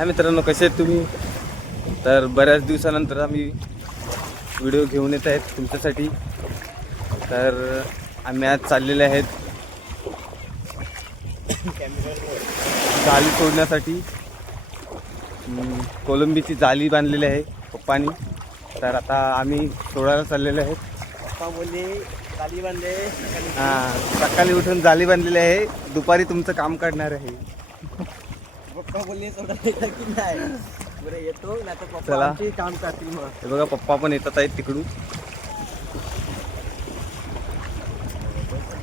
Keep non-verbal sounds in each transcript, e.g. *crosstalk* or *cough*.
हा मित्रांनो कसे आहेत तुम्ही? तर बऱ्याच दिवसानंतर आम्ही व्हिडिओ घेऊन येत आहेत तुमच्यासाठी. तर आम्ही आज चाललेले आहेत जाळी सोडण्यासाठी कोलंबीची जाळी बांधलेली आहे पप्पानी. तर आता आम्ही सोडायला चाललेले आहेत. पप्पा बोलले बांधले. हां सकाळी उठून जाळी बांधलेली आहे. दुपारी तुमचं काम करणार आहे. पप्पा बोलले की नाही? बरं येतो नाही तर पप्पा चला. आमचे काम करतील मग. हे बघा पप्पा पण येतात आहेत तिकडून.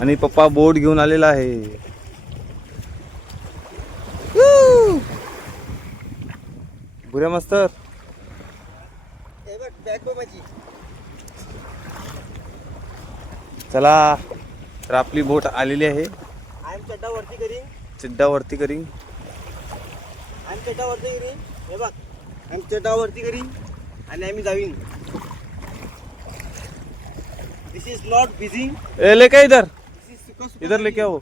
आणि पप्पा बोट घेऊन आलेला आहे. बुऱ्या मास्तर. हे बघ बॅग बघ माझी. चला तर आपली बोट आलेली आहे. आय एम चड्डा वरती करीन. चिड्डा वरती करी आय एम चड्डा वरती करीन हे बघ आय एम चड्डा वरती करीन आणि आम्ही जावीन दिस इज नॉट बिझी ए लेके इधर? इधर लेके आओ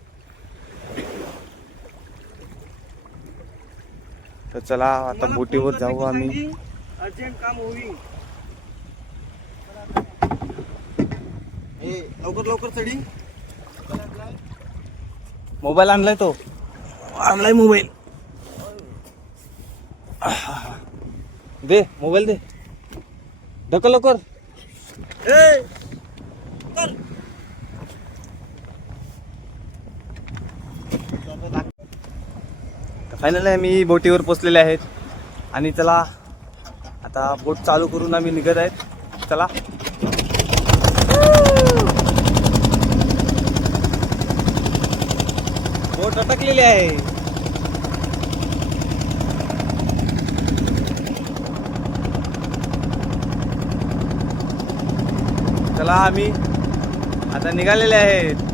तर चला आता बोटीवर जाऊ आम्ही. अर्जंट काम होईल. हे लवकर लवकर चढी. मोबाईल आणलाय तो. आणलाय मोबाईल. दे मोबाईल दे. ढकल लवकर. फायनल आम्ही बोटीवर पोचलेले आहेत. आणि चला आता बोट चालू करून आम्ही निघत आहेत. चला. बोट अटकलेली आहे. चला आम्ही. आता निघालेले आहेत.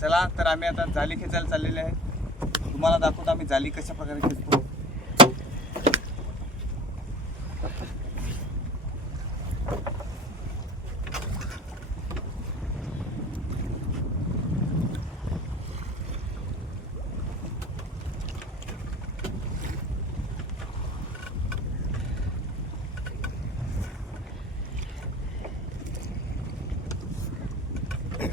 चला तर आम्ही आता जाली खेचायला चाललेले आहे. तुम्हाला दाखवतो आम्ही जाली कशा प्रकारे खेचतो.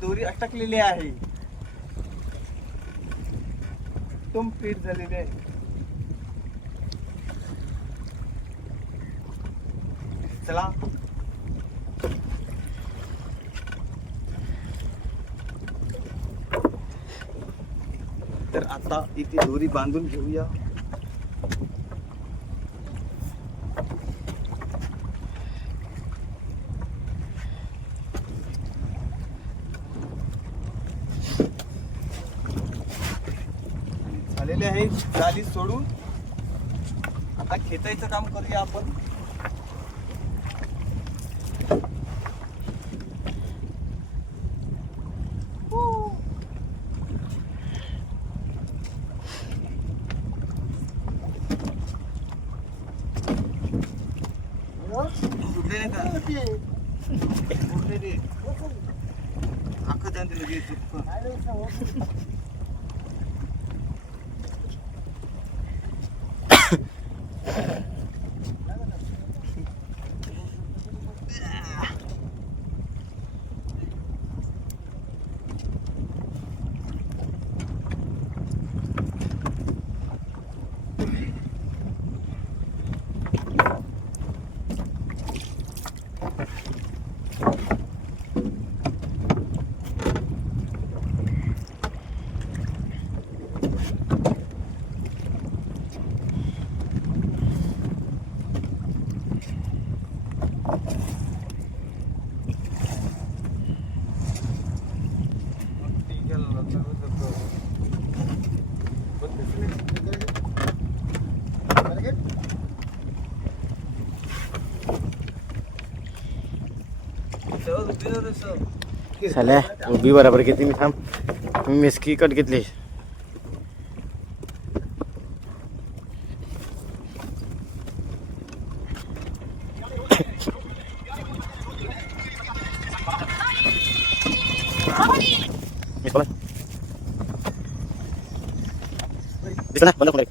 दोरी अटक ले तुम फिट झालेली चला. तर आता इथे दोरी बांधून घेऊया. जाली सोडून आता खेचायचं काम करूया आपण. ते? अख्खं त्यानं झाल्या उभी बरोबर किती मी थांब मी मिसकी कट घेतली मिस बोला दिसलं ना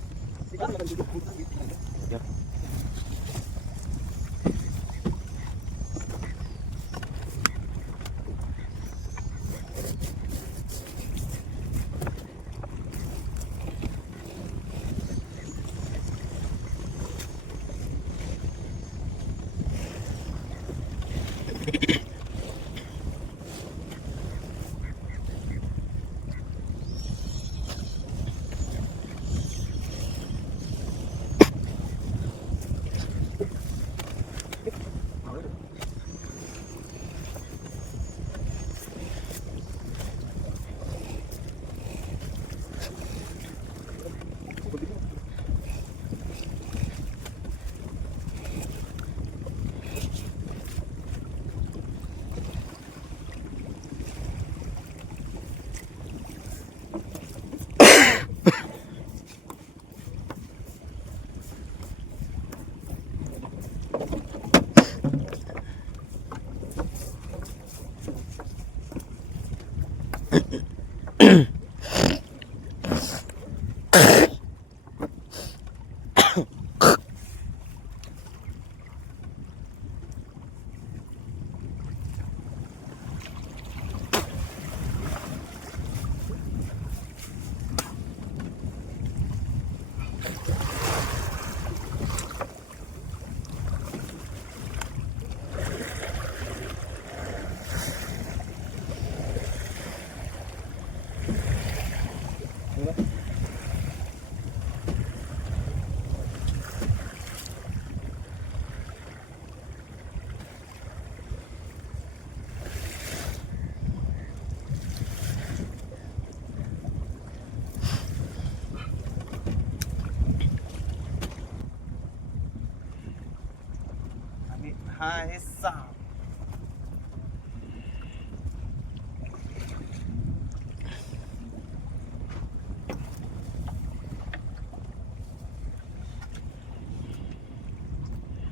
हा आहे सहा.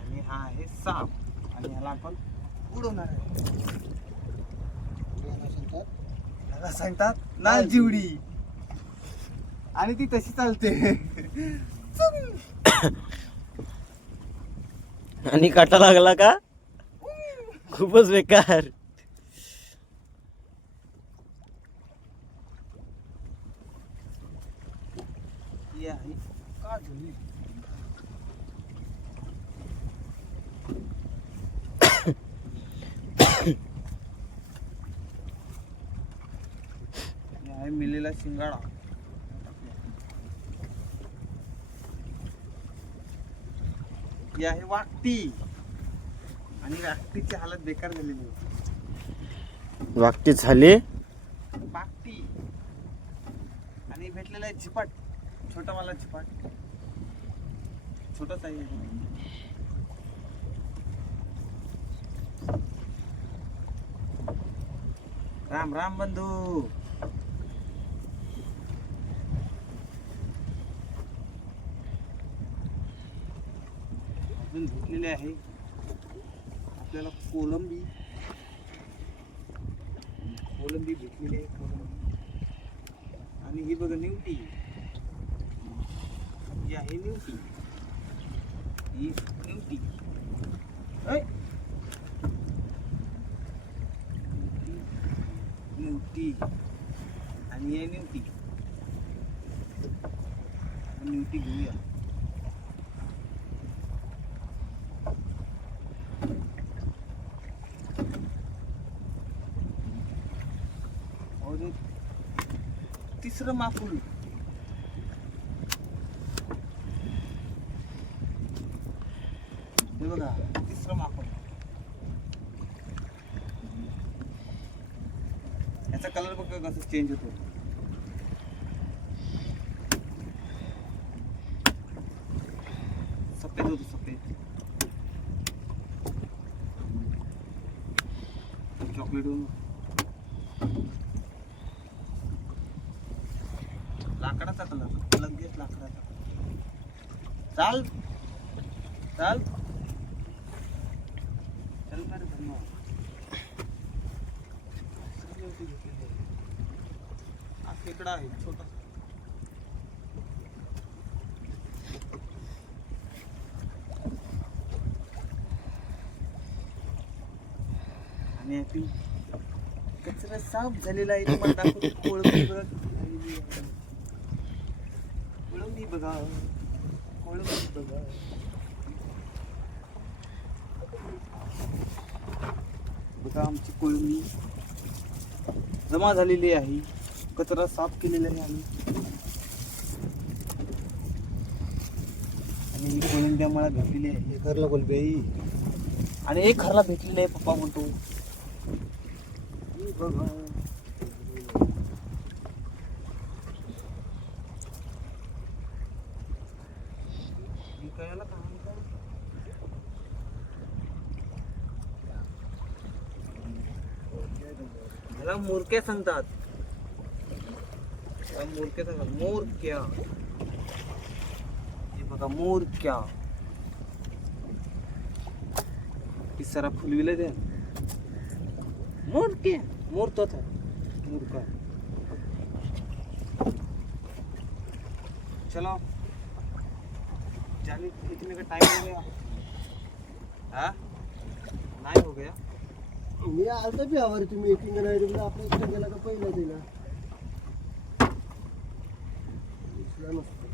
आणि हा आहे साप आणि ह्याला आपण उडवणार आहे. ह्याला सांगतात? लाल चिवडी आणि ती तशी चालते. *coughs* *coughs* आणि काटा लागला का? खूपच बेकार. *coughs* मिलेला शिंगाडा. ही आहे वाकटी. आणि वाकटीची हालत बेकार झालेली आहे. वागती झाले. वाकटी आणि भेटलेला आहे झिपाट. छोटा वाला झिपाट. छोटाच आहे. राम राम बंधू. अजून भेटलेले आहे. आपल्याला कोलंबी. कोलंबी भेटलेली आहे कोलंबी. आणि ही बघा निवटी. ही आहे निवटी. ही निवटी. निवटी. आणि ही आहे निवटी. निवटी घेऊया और एक तिसरं माकुल हे बघा तिसरं माकुल याचा कलर बघा कसं चेंज होतो सफेद होतो सफेद चॉकलेट लाकडाचा चाल. चाल. खेकडा आहे छोटा. आणि कचरा साफ झालेला आहे तुम्हाला दाखवतो. कोळंबी बघा. किती झालेली आहे. कोळंबी बघा. बघा बघा आमची कोळंबी जमा झालेली आहे. कचरा साफ केलेला आहे आम्ही. आणि ही कोळंबी आम्हाला भेटलेली आहे. करला कोलबी आणि एक घरला भेटलेलं आहे पप्पा म्हणतो. बघा ही कळायला का? ही काय? ह्याला मोरक्या सांगतात ह्याला मोरक्या सांगतात मोरक्या। हे बघा मोरक्या। इस सारा फुलविले दे मोर के मोर तो था मोर का चलो. जाने इतने का टाइम हो गया. हाँ? नहीं हो गया. मी आलतो बी हवारी तुम्ही मीटिंग नाही तुम्ही आपण इकडे गेला का पहिला दिला. दिसला नसतो.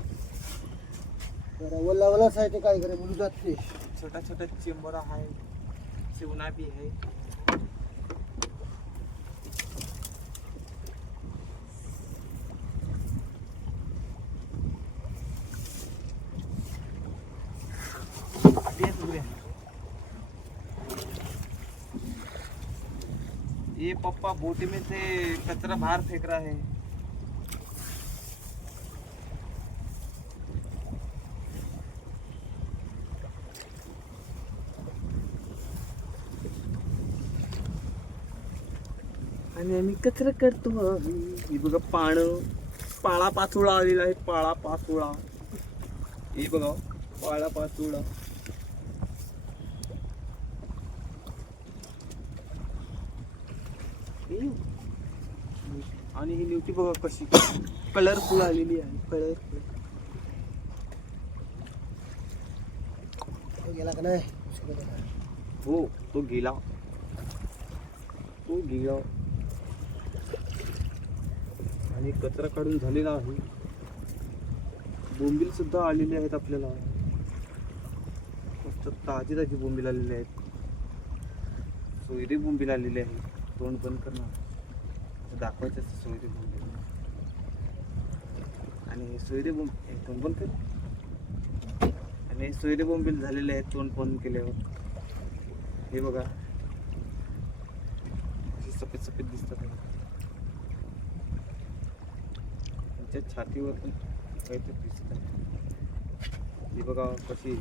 आहे ते काय करे बोलू जात नाही छोटा छोटा चेंबर आहे शिवना बी आहे. ये पप्पा बोटी में से कचरा बाहर फेंक रहा है। आणि आम्ही कचरा करतो ही. बघा पाण पाळा पाचोळा आलेला आहे पाळा पाचोळा हे बघा पाळा पाचोळा हे. आणि ही निवटी बघा कशी. कलरफुल आलेली आहे. कलरफुल गेला का नाही? हो तो गेला. तो गेला. आणि कचरा काढून झालेला आहे. बोंबील सुद्धा आलेले आहेत आपल्याला. मस्त ताजी ताजी बोंबील आलेले आहेत. सोयरे बोंबील आलेले आहेत. तोंड बंद करणार. दाखवायचं असतं सोयरे बोंबील आणि सोयरे बोंब हे तोंड बंद आणि सोयरे बोंबील झालेले आहेत तोंड बंद केल्यावर. हे बघा. असे सफेद सफेद दिसतात. त्यांच्या छातीवर पण काहीतरी दिसत. आहे हे बघा कशी